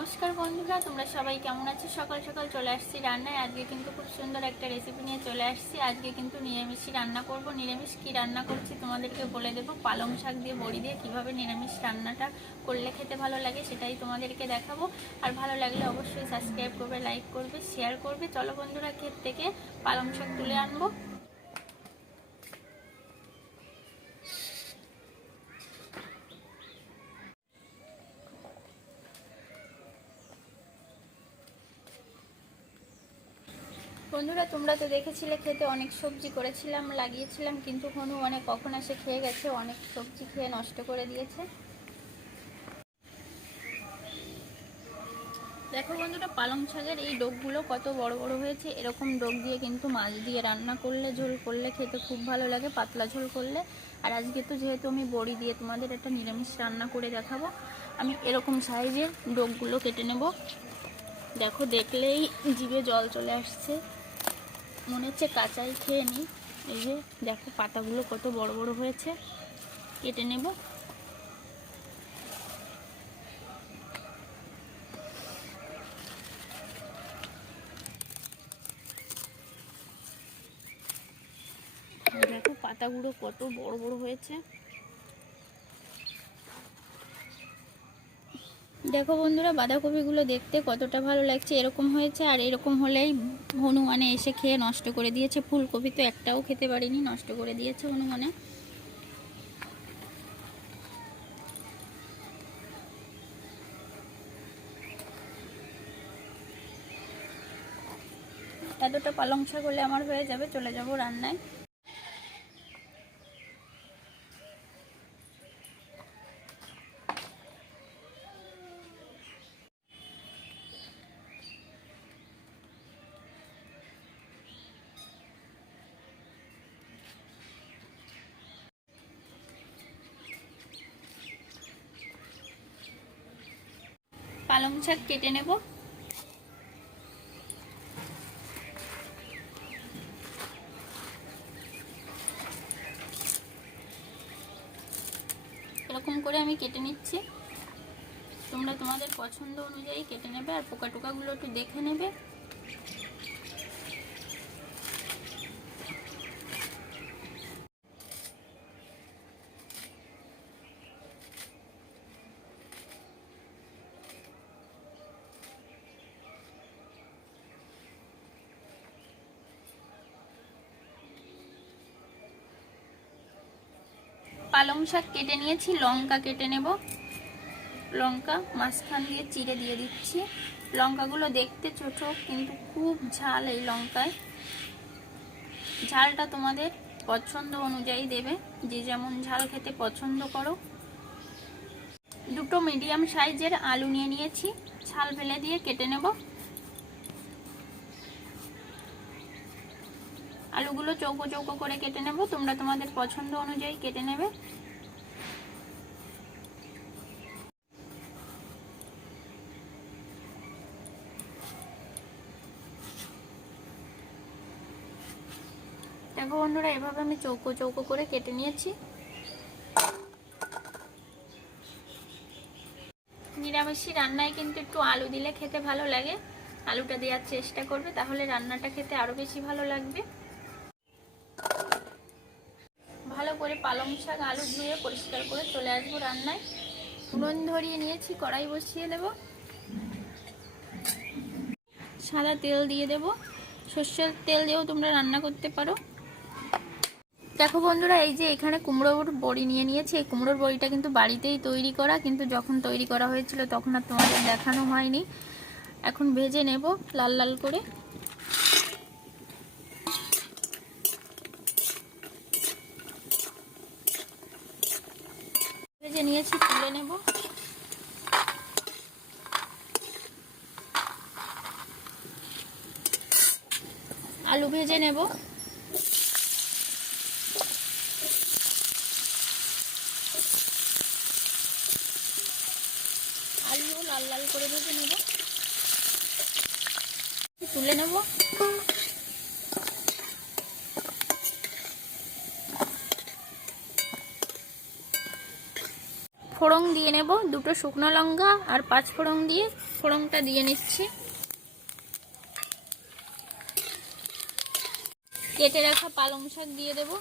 নমস্কার বন্ধুরা, তোমরা সবাই কেমন আছো? সকাল সকাল চলে আসছি রান্নায়। আজকে কিন্তু খুব সুন্দর একটা রেসিপি নিয়ে চলে আসছি। আজকে কিন্তু নিরামিষই রান্না করব। নিরামিষ কি রান্না করছি তোমাদেরকে বলে দেবো। পালং শাক দিয়ে বড়ি দিয়ে কিভাবে নিরামিষ রান্নাটা করলে খেতে ভালো লাগে সেটাই তোমাদেরকে দেখাবো। আর ভালো লাগলে অবশ্যই সাবস্ক্রাইব করবে, লাইক করবে, শেয়ার করবে। চলো বন্ধুরা, ক্ষেত থেকে পালং শাক তুলে আনবো। বন্ধুরা, তোমরা তো দেখেছিলে খেতে অনেক সবজি করেছিলাম, লাগিয়েছিলাম, কিন্তু হনু অনেক কখন এসে খেয়ে গেছে, অনেক সবজি খেয়ে নষ্ট করে দিয়েছে। দেখো বন্ধুরা, পালং শাকের এই ডোকগুলো কত বড় বড় হয়েছে। এরকম ডোক দিয়ে কিন্তু মাছ দিয়ে রান্না করলে, ঝোল করলে খেতে খুব ভালো লাগে, পাতলা ঝোল করলে। আর আজকে তো যেহেতু আমি বড়ি দিয়ে তোমাদের একটা নিরামিষ রান্না করে দেখাবো, আমি এরকম সাইজের ডোকগুলো কেটে নেব। দেখো, দেখলেই জিভে জল চলে আসছে, মনে হচ্ছে কাঁচাই খেয়ে নিই। এই যে দেখো, পাতাগুলো কত বড় বড় হয়েছে, কেটে নেব। দেখো পাতাগুলো কত বড় বড় হয়েছে। দেখো বন্ধুরা, বাঁধাকপিগুলো দেখতে কতটা ভালো লাগছে, এরকম হয়েছে। আর এরকম হলেই হনুমানে এসে খেয়ে নষ্ট করে দিয়েছে। ফুলকপি তো একটাও খেতে পারিনি, নষ্ট করে দিয়েছে হনুমানে। এতটা পালং শাক হলে আমার হয়ে যাবে, চলে যাব রান্নায়। পালং শাক কেটে নেব। এরকম করে আমি কেটে নিচ্ছি। তোমরা তোমাদের পছন্দ অনুযায়ী কেটে নেবে, আর পোকা টোকাগুলো একটু দেখে নেবে। পালং শাক কেটে নিয়েছি, লঙ্কা কেটে নেব। লঙ্কা মাঝখান দিয়ে চিড়ে দিয়ে দিচ্ছি। লঙ্কাগুলো দেখতে ছোট, কিন্তু খুব ঝাল এই লঙ্কায়। ঝালটা তোমাদের পছন্দ অনুযায়ী দেবে, যে যেমন ঝাল খেতে পছন্দ করো। দুটো মিডিয়াম সাইজের আলু নিয়ে নিয়েছি, ছাল ফেলে দিয়ে কেটে নেব। আলুগুলো চৌকো চৌকো করে কেটে নেব, তোমরা তোমাদের পছন্দ অনুযায়ী কেটে নেবে। দেখো বন্ধুরা, এভাবে আমি চৌকো চৌকো করে কেটে নিয়েছি। নিরামিষি রান্নায় কিন্তু একটু আলু দিলে খেতে ভালো লাগে। আলুটা দেওয়ার চেষ্টা করবে, তাহলে রান্নাটা খেতে আরো বেশি ভালো লাগবে। ভালো করে পালং শাক আলু ধুয়ে পরিষ্কার করে চলে আসবো রান্নায়। উনুন ধরিয়ে নিয়েছি, কড়াই বসিয়ে দেব। সাদা তেল দিয়ে দেব। সর্ষের তেল দিয়েও তোমরা রান্না করতে পারো। দেখো বন্ধুরা, এই যে এখানে কুমড়োর বড়ি নিয়ে নিয়েছি। এই কুমড়োর বড়িটা কিন্তু বাড়িতেই তৈরি করা, কিন্তু যখন তৈরি করা হয়েছিল তখন আর তোমাদের দেখানো হয়নি। এখন ভেজে নেব লাল লাল করে। ভেজে নিয়েছি, তুলে নেব। আলু ভেজে নেব। আলুও লাল লাল করে ভেজে নেব, তুলে নেব। ফোড়ন দিয়ে নেব, 2টো শুকনো লঙ্কা আর 5 ফোড়ন দিয়ে ফোড়নটা দিয়ে নিচ্ছি। কেটে রাখা পালং শাক দিয়ে দেব।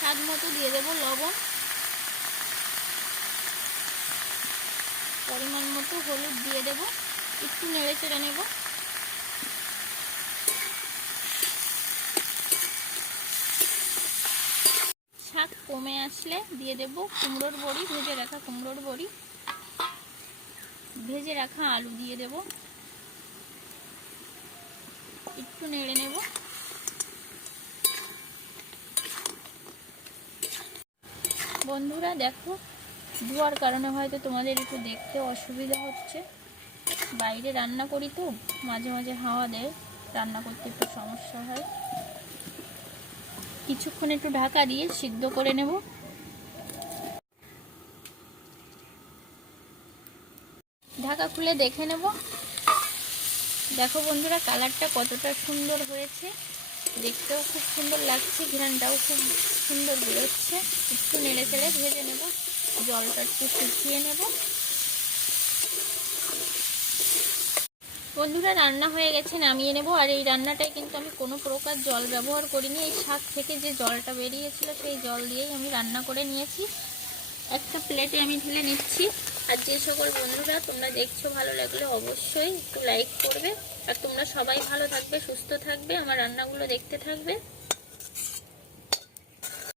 স্বাদ মতো দিয়ে দেব লবণ, পরিমাণ মতো হলুদ দিয়ে দেব, একটু নেড়ে চেড়ে নেব। শাক কমে আসলে দিয়ে দেব কুমড়োর বড়ি, ভেজে রাখা কুমড়োর বড়ি, ভেজে রাখা আলু দিয়ে দেব, একটু নেড়ে নেব। বন্ধুরা দেখো, ধোয়ার কারণে হয়তো তোমাদের একটু দেখতে অসুবিধা হচ্ছে, বাইরে রান্না করি তো মাঝে মাঝে হাওয়া দেয়, রান্না করতে একটু সমস্যা হয়। কিছুক্ষণ একটু ঢাকা দিয়ে সিদ্ধ করে নেব। ঢাকা খুলে দেখে নেব। দেখো বন্ধুরা, কালারটা কতটা সুন্দর হয়েছে, দেখতেও খুব সুন্দর লাগছে, ঘ্রাণটাও খুব সুন্দর বেরোচ্ছে। একটু নেড়ে চেড়ে ভেজে নেব, জলটা একটু শুকিয়ে নেব। বন্ধুরা রান্না হয়ে গেছে, নামিয়ে নেব। আর এই রান্নাটায় কিন্তু আমি কোনো প্রকার জল ব্যবহার করিনি, এই শাক থেকে যে জলটা বেরিয়েছিল সেই জল দিয়েই আমি রান্না করে নিয়েছি। একটা প্লেটে আমি ঢেলে নিচ্ছি। আর যে সকল বন্ধুরা তোমরা দেখছো, ভালো লাগলে অবশ্যই একটু লাইক করবে। আর তোমরা সবাই ভালো থাকবে, সুস্থ থাকবে, আমার রান্নাগুলো দেখতে থাকবে।